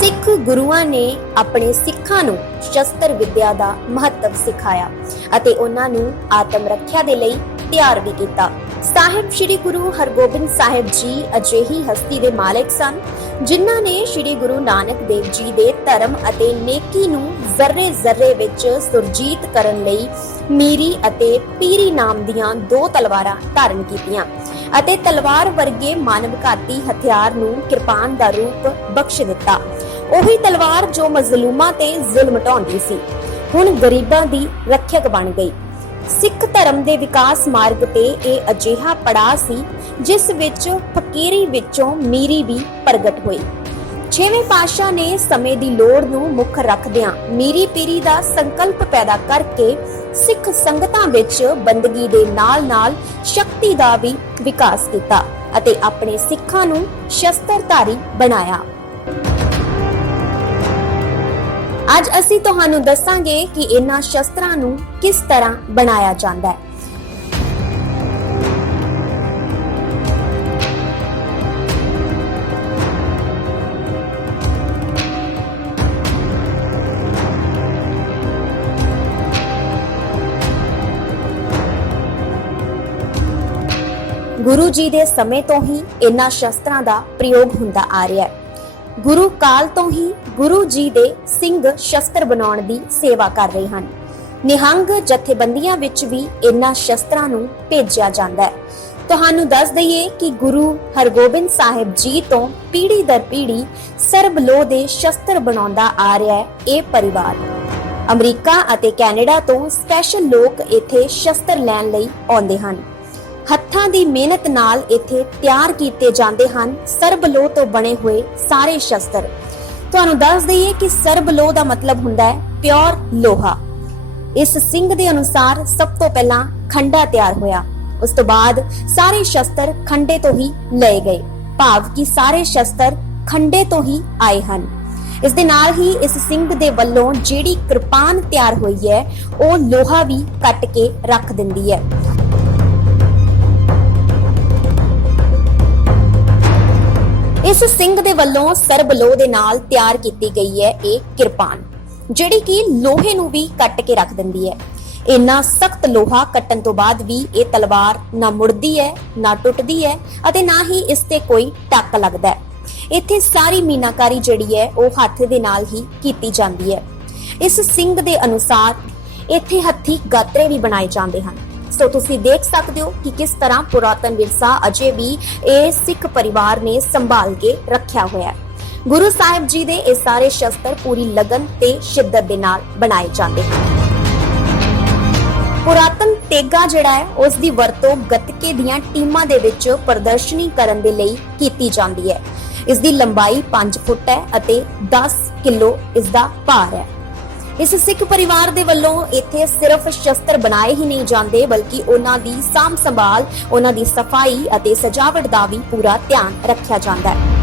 ਸਿੱਖ ਗੁਰੂਆਂ ਨੇ ਆਪਣੇ ਸਿੱਖਾਂ ਨੂੰ ਸ਼ਸਤਰ ਵਿੱਦਿਆ ਦਾ ਮਹੱਤਵ ਸਿਖਾਇਆ ਅਤੇ ਉਹਨਾਂ ਨੂੰ ਆਤਮ ਰੱਖਿਆ ਦੇ ਲਈ ਤਿਆਰ ਵੀ ਕੀਤਾ। ਸਾਹਿਬ ਸ੍ਰੀ ਗੁਰੂ ਹਰਗੋਬਿੰਦ ਸਾਹਿਬ ਜੀ ਅਜਿਹੀ ਹਸਤੀ ਦੇ ਮਾਲਕ ਸਨ, ਜਿਨ੍ਹਾਂ ਨੇ ਸ੍ਰੀ ਗੁਰੂ ਨਾਨਕ ਦੇਵ ਜੀ ਦੇ ਧਰਮ ਅਤੇ ਨੇਕੀ ਨੂੰ ਜ਼ਰਰੇ ਜ਼ਰਰੇ ਵਿੱਚ ਸੁਰਜੀਤ ਕਰਨ ਲਈ ਮੀਰੀ ਅਤੇ ਪੀਰੀ ਨਾਮ ਦੀਆਂ ਦੋ ਤਲਵਾਰਾਂ ਧਾਰਨ ਕੀਤੀਆਂ ਅਤੇ ਤਲਵਾਰ ਵਰਗੇ ਮਾਨਵਘਾਤੀ ਹਥਿਆਰ ਨੂੰ ਕਿਰਪਾਨ ਦਾ ਰੂਪ ਬਖਸ਼ ਦਿੱਤਾ। ਉਹੀ ਤਲਵਾਰ ਜੋ ਮਜ਼ਲੂਮਾਂ ਤੇ ਜ਼ੁਲਮ ਢਾਉਂਦੀ ਸੀ। ਹੁਣ ਗਰੀਬਾਂ ਦੀ ਰੱਖਿਅਕ ਬਣ ਗਈ। ਸਿੱਖ ਧਰਮ ਦੇ ਵਿਕਾਸ ਮਾਰਗ ਤੇ ਇਹ ਅਜਿਹਾ ਪੜਾਅ ਸੀ, ਜਿਸ ਵਿੱਚ ਫਕੀਰੀ ਵਿੱਚੋਂ ਮੀਰੀ ਵੀ ਪ੍ਰਗਟ ਹੋਈ। ਛੇਵੇਂ ਪਾਤਸ਼ਾਹ ਨੇ ਸਮੇਂ ਦੀ ਲੋੜ ਨੂੰ ਮੁੱਖ ਰੱਖਦਿਆਂ ਮੀਰੀ ਪੀਰੀ ਦਾ ਸੰਕਲਪ ਪੈਦਾ ਕਰਕੇ ਸਿੱਖ ਸੰਗਤਾਂ ਵਿੱਚ ਬੰਦਗੀ ਦੇ ਨਾਲ-ਨਾਲ ਸ਼ਕਤੀ ਦਾ ਵੀ ਵਿਕਾਸ ਕੀਤਾ ਅਤੇ ਆਪਣੇ ਸਿੱਖਾਂ ਨੂੰ ਸ਼ਸਤਰਧਾਰੀ ਬਣਾਇਆ। ਅੱਜ ਅਸੀਂ ਤੁਹਾਨੂੰ ਦੱਸਾਂਗੇ ਕਿ ਇਹਨਾਂ ਸ਼ਸਤਰਾਂ ਨੂੰ ਕਿਸ ਤਰ੍ਹਾਂ ਬਣਾਇਆ ਜਾਂਦਾ ਹੈ। ਗੁਰੂ ਜੀ ਦੇ ਸਮੇਂ ਤੋਂ ਹੀ ਇਹਨਾਂ ਸ਼ਸਤਰਾਂ ਦਾ ਪ੍ਰਯੋਗ ਹੁੰਦਾ ਆ ਰਿਹਾ ਹੈ। ਗੁਰੂ ਕਾਲ ਤੋਂ ਹੀ ਗੁਰੂ ਜੀ ਦੇ ਸਿੰਘ ਸ਼ਸਤਰ ਬਣਾਉਣ ਦੀ ਸੇਵਾ ਕਰ ਰਹੇ ਹਨ। ਨਿਹੰਗ ਜਥੇਬੰਦੀਆਂ ਵਿੱਚ ਵੀ ਇਹਨਾਂ ਸ਼ਸਤਰਾਂ ਨੂੰ ਭੇਜਿਆ ਜਾਂਦਾ ਹੈ। ਤੁਹਾਨੂੰ ਦੱਸ ਦਈਏ ਕਿ ਗੁਰੂ ਹਰਗੋਬਿੰਦ ਸਾਹਿਬ ਜੀ ਤੋਂ ਪੀੜ੍ਹੀ ਦਰ ਪੀੜ੍ਹੀ ਸਰਬਲੋ ਦੇ ਸ਼ਸਤਰ ਬਣਾਉਂਦਾ ਆ ਰਿਹਾ ਹੈ ਇਹ ਪਰਿਵਾਰ। ਅਮਰੀਕਾ ਅਤੇ ਕੈਨੇਡਾ ਤੋਂ ਸਪੈਸ਼ਲ ਲੋਕ ਇੱਥੇ ਸ਼ਸਤਰ ਲੈਣ ਲਈ ਆਉਂਦੇ ਹਨ। ਹੱਥਾਂ ਦੀ ਮਿਹਨਤ ਨਾਲ ਇੱਥੇ ਤਿਆਰ ਕੀਤੇ ਜਾਂਦੇ ਹਨ ਸਰਬਲੋ ਤੋਂ ਬਣੇ ਹੋਏ ਸਾਰੇ ਸ਼ਸਤਰ। ਤੁਹਾਨੂੰ ਦੱਸ ਦਈਏ ਕਿ ਸਰਬਲੋ ਦਾ ਮਤਲਬ ਹੁੰਦਾ ਹੈ ਪਿਓਰ ਲੋਹਾ। ਇਸ ਸਿੰਘ ਦੇ ਅਨੁਸਾਰ ਸਭ ਤੋਂ ਪਹਿਲਾਂ ਖੰਡਾ ਤਿਆਰ ਹੋਇਆ। ਉਸ ਤੋਂ ਬਾਅਦ ਸਾਰੇ ਸ਼ਸਤਰ ਖੰਡੇ ਤੋਂ ਹੀ ਲਏ ਗਏ। ਭਾਵ ਕਿ ਸਾਰੇ ਸ਼ਸਤਰ ਖੰਡੇ ਤੋਂ ਹੀ ਆਏ ਹਨ। ਇਸ ਦੇ ਨਾਲ ਹੀ ਇਸ ਸਿੰਘ ਦੇ ਵੱਲੋਂ ਜਿਹੜੀ ਕਿਰਪਾਨ ਤਿਆਰ ਹੋਈ ਹੈ, ਉਹ ਲੋਹਾ ਵੀ ਕੱਟ ਕੇ ਰੱਖ ਦਿੰਦੀ ਹੈ। ਇਸ ਸਿੰਘ ਦੇ ਵੱਲੋਂ ਸਰਬਲੋ ਦੇ ਨਾਲ ਤਿਆਰ ਕੀਤੀ ਗਈ ਹੈ ਇਹ ਕਿਰਪਾਨ, ਜਿਹੜੀ ਕਿ ਲੋਹੇ ਨੂੰ ਵੀ ਕੱਟ ਕੇ ਰੱਖ ਦਿੰਦੀ ਹੈ। ਇੰਨਾ ਸਖਤ ਲੋਹਾ ਕੱਟਣ ਤੋਂ ਬਾਅਦ ਵੀ ਇਹ ਤਲਵਾਰ ਨਾ ਮੁੜਦੀ ਹੈ, ਨਾ ਟੁੱਟਦੀ ਹੈ ਅਤੇ ਨਾ ਹੀ ਇਸ ਤੇ ਕੋਈ ਟੱਕ ਲੱਗਦਾ ਹੈ। ਇੱਥੇ ਸਾਰੀ ਮੀਨਾਕਾਰੀ ਜਿਹੜੀ ਹੈ, ਉਹ ਹੱਥ ਦੇ ਨਾਲ ਹੀ ਕੀਤੀ ਜਾਂਦੀ ਹੈ। ਇਸ ਸਿੰਘ ਦੇ ਅਨੁਸਾਰ ਇੱਥੇ ਹੱਥੀ ਗਾਤਰੇ ਵੀ ਬਣਾਏ ਜਾਂਦੇ ਹਨ। ਸੋ ਤੁਸੀਂ ਦੇਖ ਸਕਦੇ ਹੋ ਕਿ ਕਿਸ ਤਰ੍ਹਾਂ ਪੁਰਾਤਨ ਵਿਰਸਾ ਅਜੇ ਵੀ ਇਹ ਸਿੱਖ ਪਰਿਵਾਰ ਨੇ ਸੰਭਾਲ ਕੇ ਰੱਖਿਆ ਹੋਇਆ ਹੈ। ਗੁਰੂ ਸਾਹਿਬ ਜੀ ਦੇ ਇਹ ਸਾਰੇ ਸ਼ਸਤਰ ਪੂਰੀ ਲਗਨ ਤੇ ਸ਼ਿੱਦਤ ਦੇ ਨਾਲ ਬਣਾਏ ਜਾਂਦੇ ਹਨ। ਪੁਰਾਤਨ ਤੇਗਾ ਜਿਹੜਾ ਹੈ, ਉਸ ਦੀ ਵਰਤੋਂ ਗਤਕੇ ਦੀਆਂ ਟੀਮਾਂ ਦੇ ਵਿੱਚ ਪ੍ਰਦਰਸ਼ਨੀ ਕਰਨ ਦੇ ਲਈ ਕੀਤੀ ਜਾਂਦੀ ਹੈ। ਇਸ ਦੀ ਲੰਬਾਈ 5 ਫੁੱਟ ਹੈ ਅਤੇ 10 ਕਿਲੋ ਇਸ ਦਾ ਭਾਰ ਹੈ। ਇਸ ਸਿੱਖ ਪਰਿਵਾਰ ਦੇ ਵੱਲੋਂ ਇੱਥੇ ਸਿਰਫ ਸ਼ਸਤਰ ਬਣਾਏ ਹੀ ਨਹੀਂ ਜਾਂਦੇ, ਬਲਕਿ ਉਹਨਾਂ ਦੀ ਸਾਂਭ ਸੰਭਾਲ, ਉਹਨਾਂ ਦੀ ਸਫ਼ਾਈ ਅਤੇ ਸਜਾਵਟ ਦਾ ਵੀ ਪੂਰਾ ਧਿਆਨ ਰੱਖਿਆ ਜਾਂਦਾ ਹੈ।